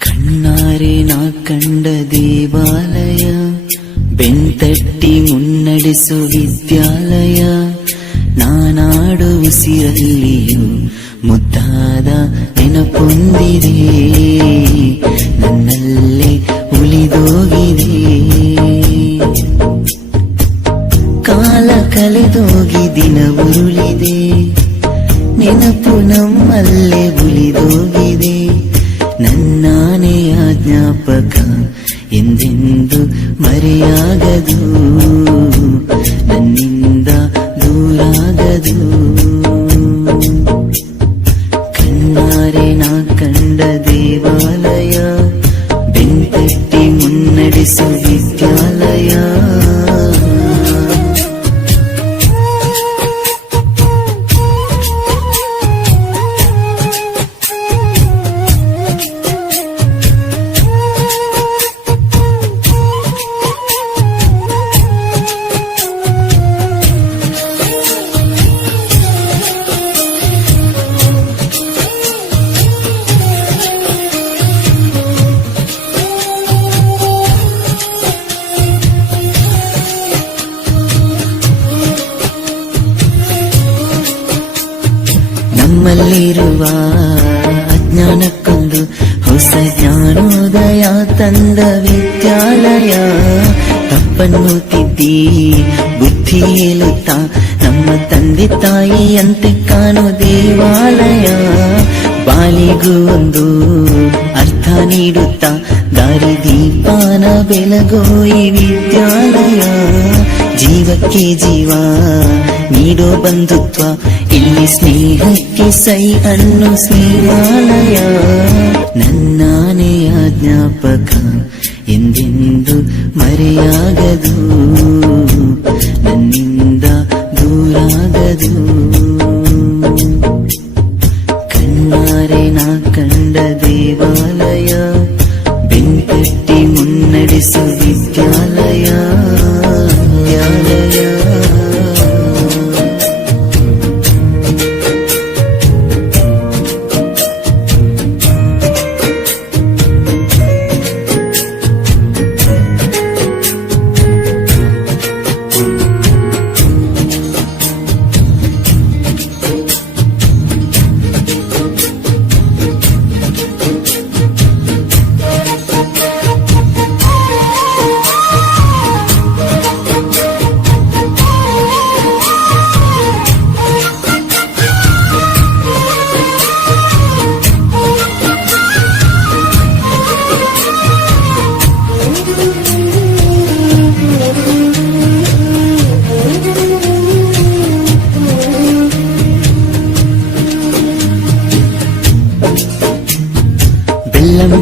ಕಣ್ಣಾರೆ ನಾ ಕಂಡ ದೇವಾಲಯ, ಬೆಂತಟ್ಟಿ ಮುನ್ನಡೆಸು ವಿದ್ಯಾಲಯ, ನಾನಾಡು ಉಸಿರಲ್ಲಿಯೂ ಮುದ್ದಾದ ನೆನಪೊಂದಿದೆ, ನನ್ನಲ್ಲೇ ಉಳಿದೋಗಿದೆ. ಕಾಲ ಕಳೆದೋಗಿ ದಿನ ಉರುಳಿದೆ, ನೆನಪು ನಮ್ಮಲ್ಲೇ ಉಳಿದೋಗಿದೆ. ನನ್ನಾನೆಯ ಜ್ಞಾಪಕ ಎಂದೆಂದು ಮರೆಯಾಗದು, ನನ್ನಿಂದ ದೂರಾಗದು. ಕಣ್ಣಾರೆ ನಾ ಕಂಡ ದೇವಾಲಯ, ಬೆಂತಟ್ಟಿ ಮುನ್ನಡೆಸು ವಿದ್ಯಾಲಯ. ನಮ್ಮಲ್ಲಿರುವ ಅಜ್ಞಾನಕ್ಕೊಂದು ಹೊಸ ಜ್ಞಾನೋದಯ ತಂದ ವಿದ್ಯಾಲಯ. ತಪ್ಪನ್ನು ತಿದ್ದಿ ಬುದ್ಧಿ ಹೇಳುತ್ತಾ ನಮ್ಮ ತಂದೆ ತಾಯಿಯಂತೆ ಕಾಣೋ ದೇವಾಲಯ. ಬಾಳಿಗೂ ಒಂದು ಅರ್ಥ ನೀಡುತ್ತಾ ದಾರಿ ದೀಪಾನ ಬೆಳಗೋ ಈ ವಿದ್ಯಾಲಯ. ಜೀವಕ್ಕೆ ಜೀವ ನೀಡೋ ಬಂಧುತ್ವ, ಇಲ್ಲಿ ಸ್ನೇಹಕ್ಕೆ ಸೈ ಅನ್ನೋ ಸ್ನೇಹಾಲಯ. ನನ್ನಾನೆಯ ಜ್ಞಾಪಕ ಎಂದೆಂದು ಮರೆಯಾಗದು, ನನ್ನಿಂದ ದೂರಾಗದು. ಕಣ್ಣಾರೆ ನಾ ಕಂಡ ದೇವಾಲಯ, ಬೆಂತಟ್ಟಿ ಮುನ್ನಡೆಸು ವಿದ್ಯಾಲಯ.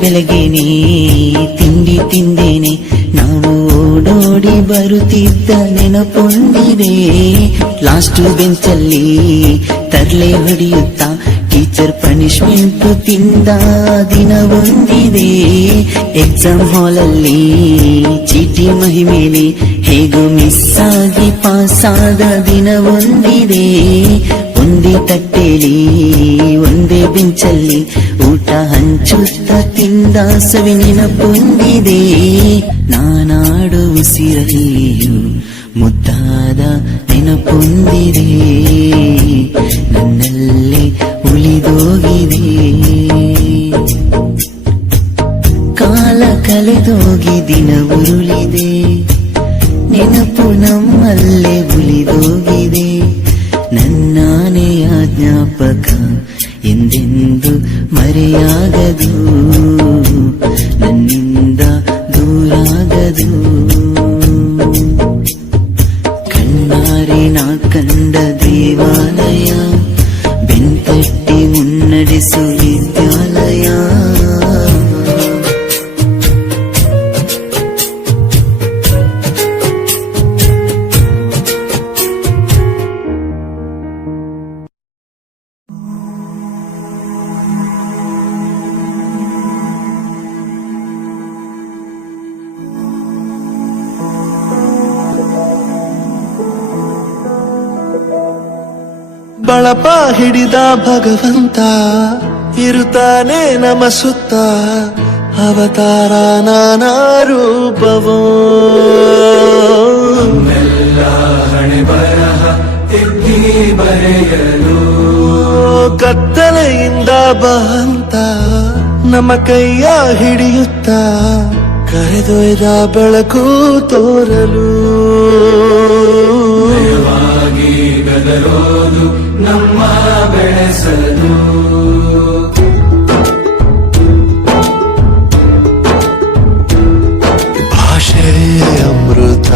ಬೆಳಗ್ಗೆನೆ ತಿಂಡಿ ತಿಂದೇನೆ, ನಾವು ಓಡೋಡಿ ಬರುತ್ತಿದ್ದ ನೆನಪೊಂದಿದೆ. ಲಾಸ್ಟ್ ಬೆಂಚಲ್ಲಿ ತರ್ಲೆ ಹೊಡೆಯುತ್ತಾ ಟೀಚರ್ ಪನಿಷ್ಮೆಂಟ್ ತಿಂದ ದಿನ ಒಂದಿದೆ. ಎಕ್ಸಾಮ್ ಹಾಲಲ್ಲಿ ಚೀಟಿ ಮಹಿಮೇಲೆ ಹೇಗೋ ಮಿಸ್ ಆಗಿ ಪಾಸಾದ ದಿನ ಒಂದಿದೆ. ಒಂದೇ ತಟ್ಟೆಲಿ ಒಂದೇ ಬೆಂಚಲ್ಲಿ ಊಟ ಹಂಚುತ್ತ ತಿಂದ ಸವಿನಿನ ಪೊಂದಿದೆ. ನಾನಾಡು ಉಸಿರಲ್ಲಿಯೂ ಮುದ್ದಾದ ನೆನಪೊಂದಿದೆ, ನನ್ನಲ್ಲೇ ಉಳಿದೋಗಿದೆ. ಕಾಲ ಕಳೆದೋಗಿ ದಿನ ಉರುಳಿದೆ, ನೆನಪು ನಮ್ಮಲ್ಲೇ ಉಳಿದೋಗಿದೆ. ನನ್ನಾನೆಯ ಜ್ಞಾಪಕ ಎಂದೆಂದು ಮರೆಯಾಗದು, ನನ್ನಿಂದ ದೂರಾಗದು. ಕಣ್ಣಾರೆ ನಾ ಕಂಡ ದೇವಾಲಯ, ಬೆಂತಟ್ಟಿ ಮುನ್ನಡೆಸು ವಿದ್ಯಾಲಯ. ಬಳಪ ಹಿಡಿದ ಭಗವಂತ ಇರುತ್ತಾನೆ ನಮ ಸುತ್ತ ಅವತಾರ ನಾನಾ ರೂಪವೋ ಹಣೆ ಬರಹ ತಿದ್ದಿ ಬರೆಯಲು ಕತ್ತಲೆಯಿಂದ ಬಂತ ನಮ್ಮ ಕೈಯ ಹಿಡಿಯುತ್ತ ಕರೆದೊಯ್ದ ಬೆಳಕು ತೋರಲು ಭಯವಾಗಿ ಗದರೋದು ನಮ್ಮ ಬೆಳೆಸಲು ಭಾಷೆ ಅಮೃತ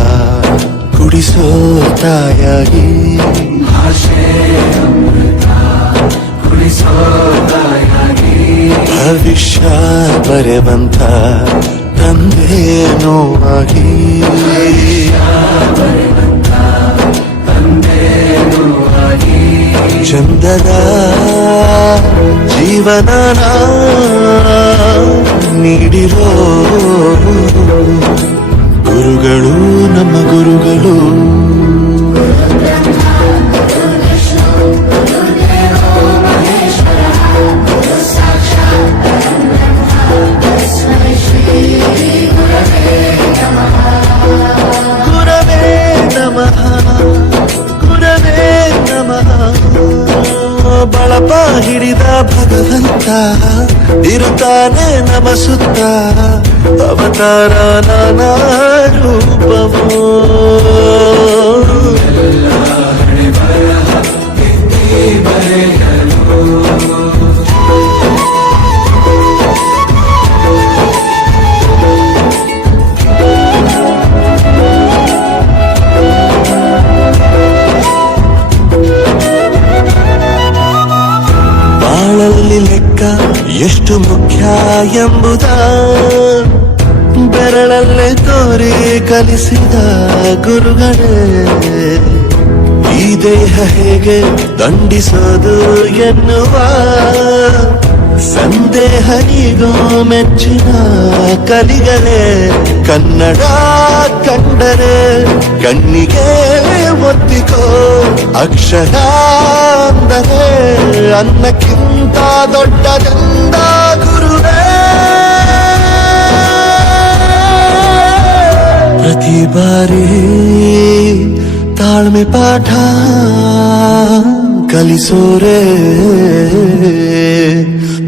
ಕುಡಿಸೋ ತಾಯಾಗಿ ಭಾಷೆ ಅಮೃತ ಕುಡಿಸೋ ತಾಯಾಗಿ ಭವಿಷ್ಯ ಬರೆವಂತ ತಂದೆ ನೋವಾಗಿ ಚಂದದ ಜೀವನ ನೀಡಿರೋ ಗುರುಗಳು ನಮ್ಮ ಗುರುಗಳು ಗುರವೇ ನಮಃ ಗುರವೇ ನಮಃ ಬಳಪ ಹಿಡಿದ ಭಗವಂತ ಇರುತ್ತಾನೆ ನಮ ಸುತ್ತ ಅವತಾರ ನಾನಾ ರೂಪವೋ ಹಣೆ ಬರಹ ತಿದ್ದಿ ಬರೆಯಲು ಬಾಳಲ್ಲಿ ಲೆಕ್ಕ ಎಷ್ಟು ಮುಖ್ಯ ಎಂಬುದ ಬೆರಳಲ್ಲೇ ತೋರಿ ಕಲಿಸಿದ ಗುರುಗಳೇ ಈ ದೇಹ ಹೇಗೆ ದಂಡಿಸೋದು ಎನ್ನುವ ಸಂದೇಹ ಈಗೋ ಮೆಚ್ಚಿನ ಕಲಿಗಳೇ ಕನ್ನಡ ಕಂಡರೆ ಕಣ್ಣಿಗೆ ಒತ್ತಿಕೋ ಅಕ್ಷರ ಅಂದರೆ ಅನ್ನಕ್ಕಿಂತ ದೊಡ್ಡದೆಂದ ಗುರುವೇ ಪ್ರತಿ ಬಾರಿ ತಾಳ್ಮೆ ಪಾಠ ಕಲಿಸೋರೆ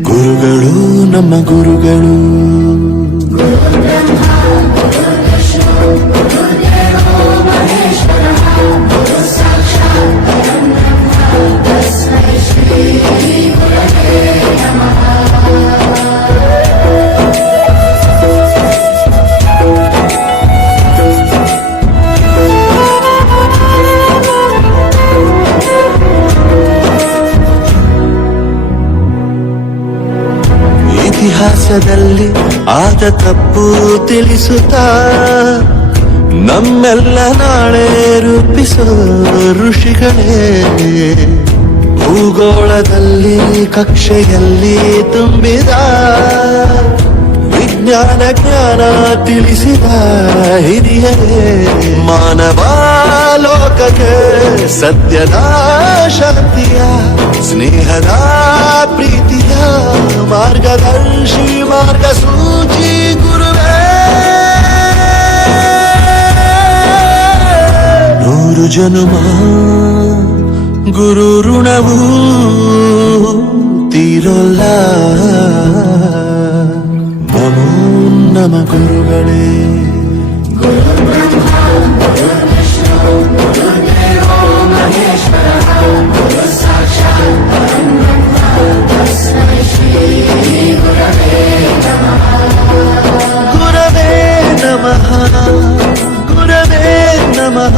ಗುರುಗಳು ನಮ್ಮ ಗುರುಗಳು ಇತಿಹಾಸದಲ್ಲಿ ಆದ ತಪ್ಪು ತಿಳಿಸುತ್ತಾ ನಮ್ಮೆಲ್ಲ ನಾಳೆ ರೂಪಿಸೋ ಋಷಿಗಳೇ ಭೂಗೋಳದಲ್ಲಿ ಕಕ್ಷೆಯಲ್ಲಿ ತುಂಬಿದ ವಿಜ್ಞಾನ ಜ್ಞಾನ ತಿಳಿಸಿದ ಹಿರಿಯರೇ ಮಾನವ ಲೋಕಕ್ಕೆ ಸತ್ಯದ ಶಾಂತಿಯ ಸ್ನೇಹದ ಪ್ರೀತಿಯ ಮಾರ್ಗದರ್ಶಿ ಮಾರ್ಗಸೂಚಿ ಗುರುವೇ ನೂರು ಜನುಮ ಗುರು ಋಣವು ತೀರೋಲ್ಲ ನಮೋ ನಮ ಗುರುಗಳೇ ಗುರವೇ ನಮಃ ಗುರವೇ ನಮಃ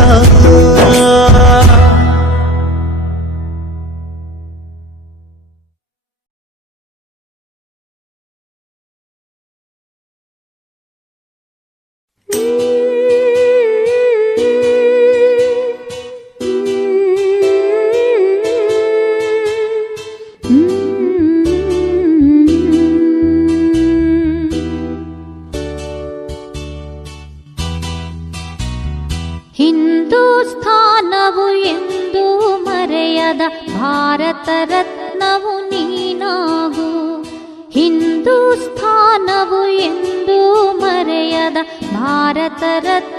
ಹಿಂದೂಸ್ಥಾನವು ಎಂದು ಮರೆಯ ಮರೆಯದ ಭಾರತ ರತ್ನವು ನೀನಾಗು. ಹಿಂದೂಸ್ಥಾನವು ಎಂದೂ ಮರೆಯದ ಭಾರತ ರತ್ನ